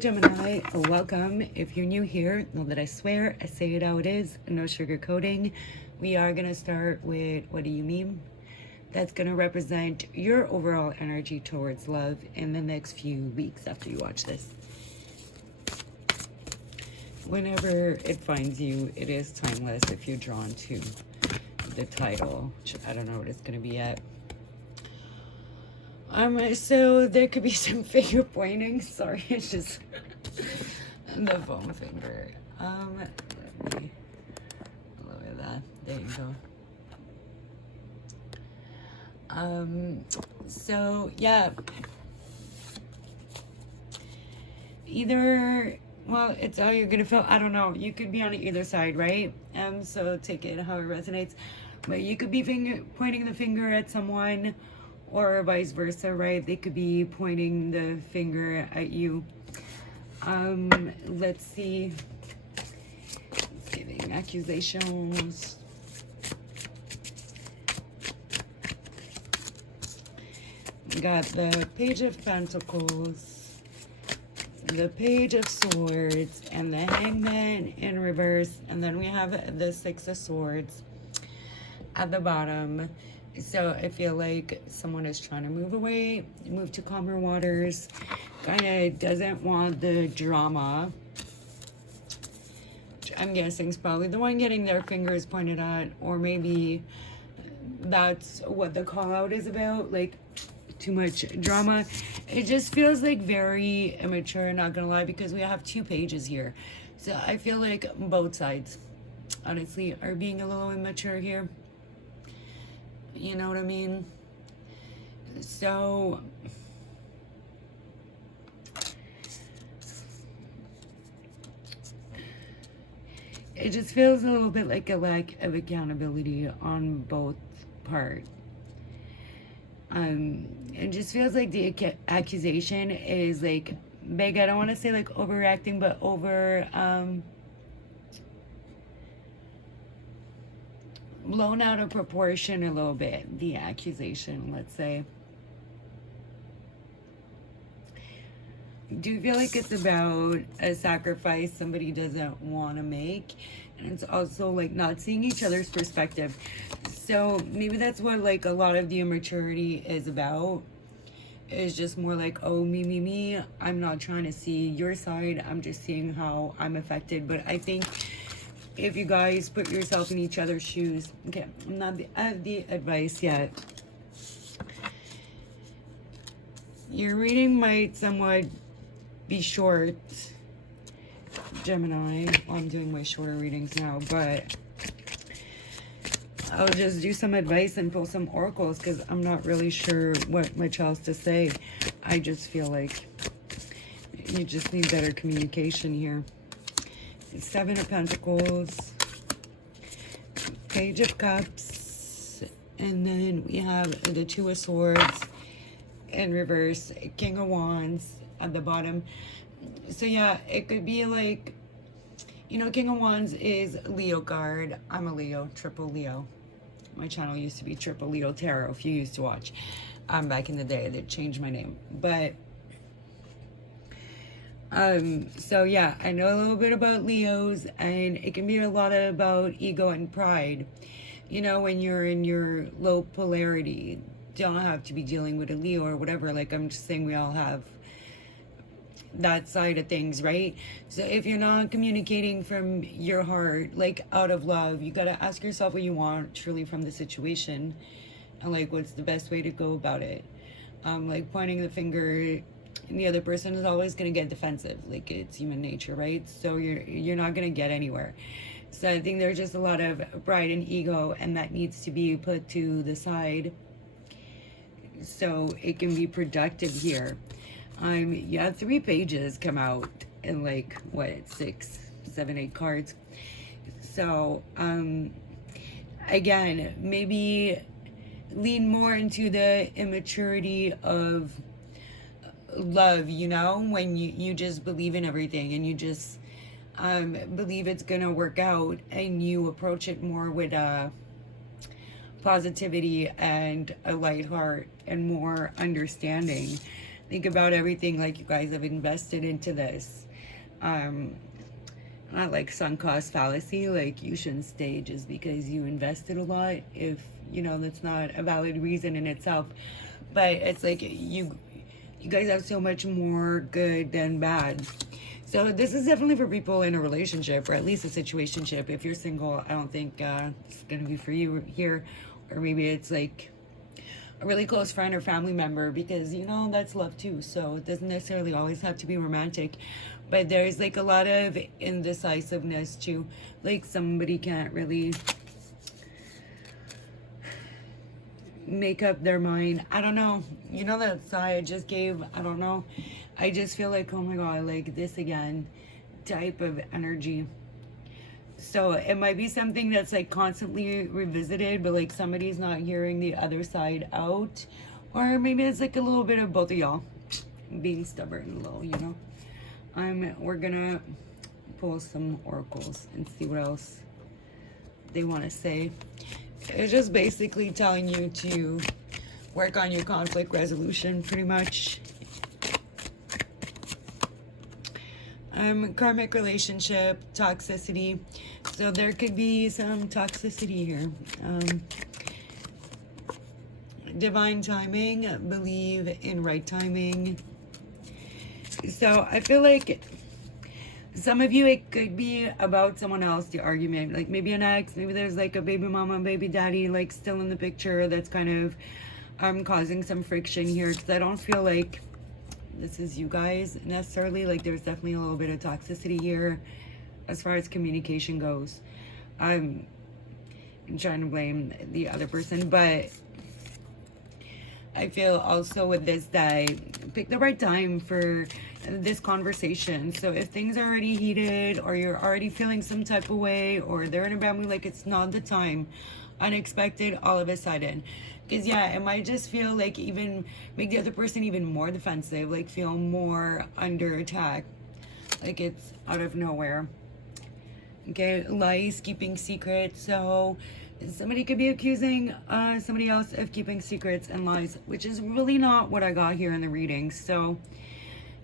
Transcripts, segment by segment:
Hello Gemini, welcome. If you're new here, know that I swear, I say it how it is, no sugarcoating. We are going to start with what do you mean? That's going to represent your overall energy towards love in the next few weeks after you watch this. Whenever it finds you, it is timeless if you're drawn to the title, which I don't know what it's going to be yet. So there could be some finger pointing. Sorry, it's just the foam finger. Let me lower that. There you go. So yeah. Either, well, it's how you're gonna feel. I don't know. You could be on either side, right? So take it how it resonates. But you could be pointing the finger at someone, or vice versa, right? They could be pointing the finger at you. Let's see. Giving accusations. We got the Page of Pentacles, the Page of Swords, and the Hangman in reverse. And then we have the Six of Swords at the bottom. So I feel like someone is trying to move away, move to calmer waters, kind of doesn't want the drama. I'm guessing is probably the one getting their fingers pointed at, or maybe that's what the call out is about, like too much drama. It just feels like very immature, not gonna lie, because we have two pages here. So I feel like both sides, honestly, are being a little immature here. You know what I mean? So it just feels a little bit like a lack of accountability on both parts. It just feels like the accusation is like big. I don't want to say like overreacting, but blown out of proportion a little bit, the accusation, let's say. Do you feel like it's about a sacrifice somebody doesn't want to make? And it's also like not seeing each other's perspective. So maybe that's what like a lot of the immaturity is about. It's just more like, oh, me. I'm not trying to see your side. I'm just seeing how I'm affected. But I think if you guys put yourself in each other's shoes, okay, I'm not the advice yet. Your reading might somewhat be short, Gemini. Well, I'm doing way shorter readings now, but I'll just do some advice and pull some oracles because I'm not really sure what much else to say. I just feel like you just need better communication here. Seven of Pentacles, Page of Cups, and then we have the Two of Swords in reverse, King of Wands at the bottom. So yeah, it could be like, you know, King of Wands is Leo card. I'm a Leo, triple Leo. My channel used to be Triple Leo Tarot if you used to watch. Back in the day, they changed my name. But so yeah, I know a little bit about Leos, and it can be a lot about ego and pride. You know, when you're in your low polarity, don't have to be dealing with a Leo or whatever. Like, I'm just saying we all have that side of things, right? So if you're not communicating from your heart, like out of love, you got to ask yourself what you want truly from the situation, and like what's the best way to go about it. Like pointing the finger, the other person is always going to get defensive. Like, it's human nature, right? So you're not going to get anywhere. So I think there's just a lot of pride and ego, and that needs to be put to the side so it can be productive here. Yeah, 3 pages come out in like what, 6, 7, 8 cards. So again, maybe lean more into the immaturity of love, you know, when you just believe in everything and you just believe it's gonna work out, and you approach it more with positivity and a light heart and more understanding. Think about everything like you guys have invested into this. Um, Not like sunk cost fallacy, like you shouldn't stay just because you invested a lot if you know that's not a valid reason in itself. But it's like you guys have so much more good than bad. So this is definitely for people in a relationship, or at least a situationship. If you're single, I don't think it's gonna be for you here. Or maybe it's like a really close friend or family member, because you know that's love too. So it doesn't necessarily always have to be romantic, but there's like a lot of indecisiveness too. Like somebody can't really make up their mind. I don't know. You know that sigh I just gave? I don't know. I just feel like, oh my god, like this again type of energy. So it might be something that's like constantly revisited, but like somebody's not hearing the other side out. Or maybe it's like a little bit of both of y'all being stubborn a little, you know. We're gonna pull some oracles and see what else they want to say. It's just basically telling you to work on your conflict resolution, pretty much. Karmic relationship, toxicity. So there could be some toxicity here. Divine timing, believe in right timing. So I feel like some of you, it could be about someone else, the argument. Like maybe an ex, maybe there's like a baby mama, baby daddy, like still in the picture that's kind of causing some friction here. Because I don't feel like this is you guys necessarily. Like there's definitely a little bit of toxicity here as far as communication goes. I'm trying to blame the other person, but I feel also with this that pick the right time for this conversation. So if things are already heated, or you're already feeling some type of way, or they're in a bad mood, like it's not the time. Unexpected all of a sudden. Because yeah, it might just feel like even make the other person even more defensive, like feel more under attack, like it's out of nowhere. Okay, lies, keeping secrets. So somebody could be accusing somebody else of keeping secrets and lies, which is really not what I got here in the reading. So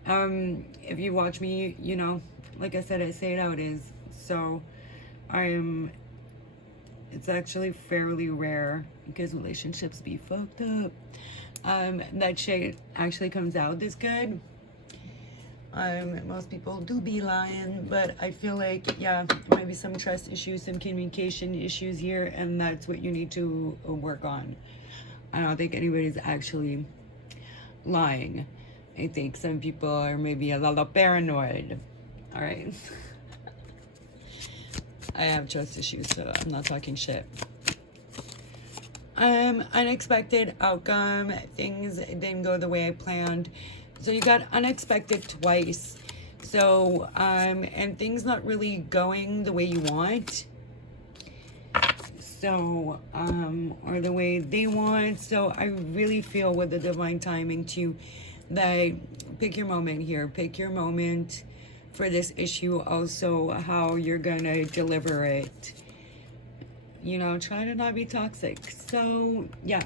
if you watch me, you know, like I said, I say it how it is. So it's actually fairly rare, because relationships be fucked up, that shit actually comes out this good. Most people do be lying, but I feel like, yeah, there might be some trust issues, some communication issues here, and that's what you need to work on. I don't think anybody's actually lying. I think some people are maybe a little paranoid. All right. I have trust issues, so I'm not talking shit. Unexpected outcome. Things didn't go the way I planned. So you got unexpected twice. So, and things not really going the way you want. So, or the way they want. So I really feel with the divine timing too, that pick your moment here. Pick your moment for this issue. Also, how you're gonna deliver it. You know, try to not be toxic. So yeah,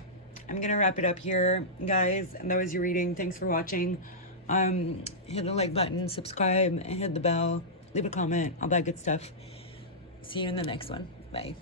I'm gonna wrap it up here, guys. And that was your reading. Thanks for watching. Hit the like button, subscribe, and hit the bell, leave a comment, all that good stuff. See you in the next one. Bye.